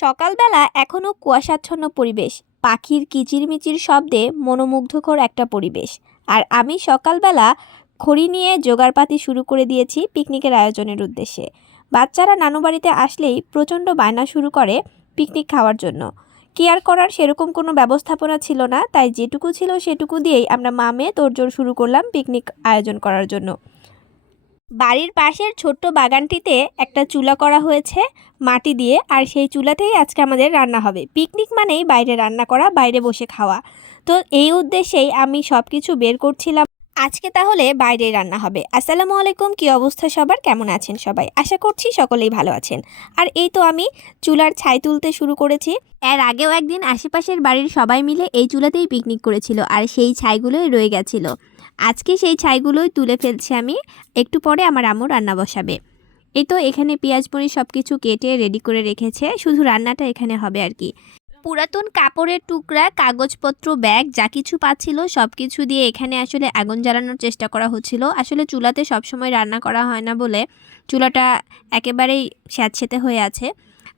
সকালবেলা এখনও কুয়াশাচ্ছন্ন পরিবেশ। পাখির কিচিরমিচির শব্দে মনোমুগ্ধকর একটা পরিবেশ। আর আমি সকালবেলা খড়ি নিয়ে জোগাড়পাতি শুরু করে দিয়েছি পিকনিকের আয়োজনের উদ্দেশ্যে। বাচ্চারা নানু বাড়িতে আসলেই প্রচণ্ড বায়না শুরু করে পিকনিক খাওয়ার জন্য। কেয়ার করার সেরকম কোনো ব্যবস্থাপনা ছিল না, তাই যেটুকু ছিল সেটুকু দিয়েই আমরা মামে তোড়জোড় শুরু করলাম পিকনিক আয়োজন করার জন্য। বাড়ির পাশের ছোট্ট বাগানটিতে একটা চুলা করা হয়েছে মাটি দিয়ে, আর সেই চুলাতেই আজকে আমাদের রান্না হবে। পিকনিক মানেই বাইরে রান্না করা, বাইরে বসে খাওয়া। তো এই উদ্দেশ্যেই আমি সব কিছু বের করছিলাম। আজকে তাহলে বাইরে রান্না হবে। আসসালামু আলাইকুম, কি অবস্থা সবার? কেমন আছেন সবাই? আশা করছি সকলেই ভালো আছেন। আর এই তো আমি চুলার ছাই তুলতে শুরু করেছি। এর আগেও একদিন আশেপাশের বাড়ির সবাই মিলে এই চুলাতেই পিকনিক করেছিল, আর সেই ছাইগুলোই রয়ে গেছিল। আজকে সেই ছাইগুলোই তুলে ফেলছি আমি। একটু পরে আমার আম্মু রান্না বসাবে। এই তো এখানে পেঁয়াজ, মরিচ সব কিছু কেটে রেডি করে রেখেছে। শুধু রান্নাটা এখানে হবে আর কি। পুরাতন কাপড়ের টুকরা, কাগজপত্র ব্যাগ যা কিছু পাচ্ছিল সব কিছু দিয়ে এখানে আসলে আগুন জ্বালানোর চেষ্টা করা হচ্ছিল। আসলে চুলাতে সবসময় রান্না করা হয় না বলে চুলাটা একেবারেই স্যাঁতসেতে হয়ে আছে।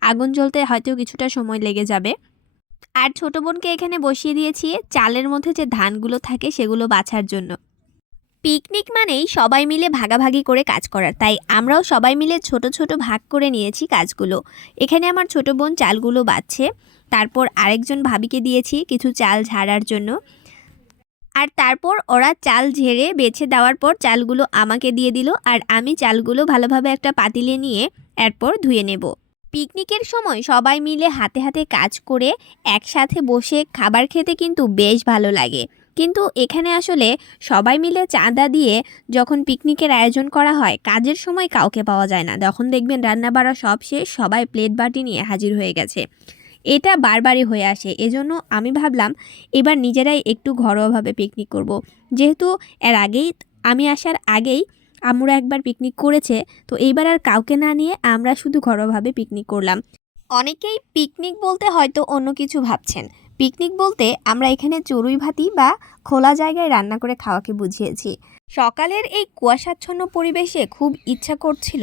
আগুন জ্বলতে হয়তো কিছুটা সময় লেগে যাবে। আর ছোটো বোনকে এখানে বসিয়ে দিয়েছি। চালের মধ্যে যে ধানগুলো থাকে সেগুলো বাছার জন্য। পিকনিক মানেই সবাই মিলে ভাগাভাগি করে কাজ করার, তাই আমরাও সবাই মিলে ছোট ছোট ভাগ করে নিয়েছি কাজগুলো। এখানে আমার ছোট বোন চালগুলো বাচ্ছে তারপর আরেকজন ভাবিকে দিয়েছি কিছু চাল ঝাড়ার জন্য। আর তারপর ওরা চাল ঝেড়ে বেছে দেওয়ার পর চালগুলো আমাকে দিয়ে দিল আর আমি চালগুলো ভালোভাবে একটা পাতিলে নিয়ে এরপর ধুয়ে নেব। পিকনিকের সময় সবাই মিলে হাতে হাতে কাজ করে একসাথে বসে খাবার খেতে কিন্তু বেশ ভালো লাগে। কিন্তু এখানে আসলে সবাই মিলে চাঁদা দিয়ে যখন পিকনিকের আয়োজন করা হয়, কাজের সময় কাউকে পাওয়া যায় না। যখন দেখবেন রান্না বাড়া সব শেষ, সবাই প্লেট বাটি নিয়ে হাজির হয়ে গেছে। এটা বারবারই হয়ে আসে। এজন্য আমি ভাবলাম, এবার নিজেরাই একটু ঘরোয়াভাবে পিকনিক করব। যেহেতু এর আগেই, আমি আসার আগেই আমরা একবার পিকনিক করেছে, তো এইবার আর কাউকে না নিয়ে আমরা শুধু ঘরোয়াভাবে পিকনিক করলাম। অনেকেই পিকনিক বলতে হয়তো অন্য কিছু ভাবছেন। পিকনিক বলতে আমরা এখানে চড়ুই ভাতি বা খোলা জায়গায় রান্না করে খাওয়াকে বুঝিয়েছি। সকালের এই কুয়াশাচ্ছন্ন পরিবেশে খুব ইচ্ছা করছিল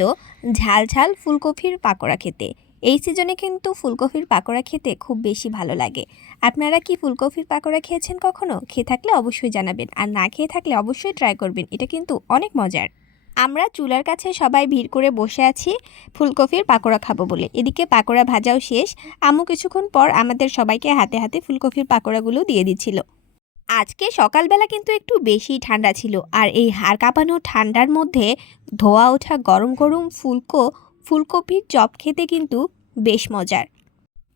ঝাল ঝাল ফুলকপির পাকোড়া খেতে। এই সিজনে কিন্তু ফুলকপির পাকোড়া খেতে খুব বেশি ভালো লাগে। আপনারা কি ফুলকপির পাকোড়া খেয়েছেন কখনো? খেয়ে থাকলে অবশ্যই জানাবেন। আর না খেয়ে থাকলে অবশ্যই ট্রাই করবেন। এটা কিন্তু অনেক মজার। আমরা চুলার কাছে সবাই ভিড় করে বসে আছি, ফুলকপির পাকোড়া খাব বলে। এদিকে পাকোড়া ভাজাও শেষ। আম্মু কিছুক্ষণ পর আমাদের সবাইকে হাতে হাতে ফুলকপির পাকোড়াগুলো দিয়ে দিচ্ছিল। আজকে সকালবেলা কিন্তু একটু বেশি ঠান্ডা ছিল আর এই হাড় কাঁপানো ঠান্ডার মধ্যে ধোয়া ওঠা গরম গরম ফুলকো, ফুলকপির চপ খেতে কিন্তু বেশ মজার।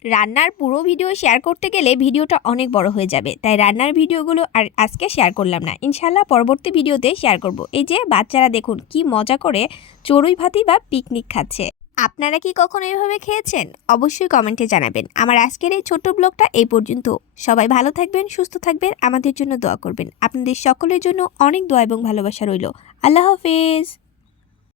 রান্নার পুরো ভিডিও শেয়ার করতে গেলে ভিডিওটা অনেক বড় হয়ে যাবে। তাই রান্নার ভিডিওগুলো আর আজকে শেয়ার করলাম না। ইনশাল্লাহ পরবর্তী ভিডিওতে শেয়ার করব। এই যে বাচ্চারা দেখুন কি মজা করে চড়ুই ভাতি বা পিকনিক খাচ্ছে। আপনারা কি কখনো এভাবে খেয়েছেন? অবশ্যই কমেন্টে জানাবেন। আমার আজকের এই ছোট্ট ব্লগটা এই পর্যন্ত। সবাই ভালো থাকবেন, সুস্থ থাকবেন, আমাদের জন্য দোয়া করবেন। আপনাদের সকলের জন্য অনেক দোয়া এবং ভালোবাসা রইল। আল্লাহ হাফেজ।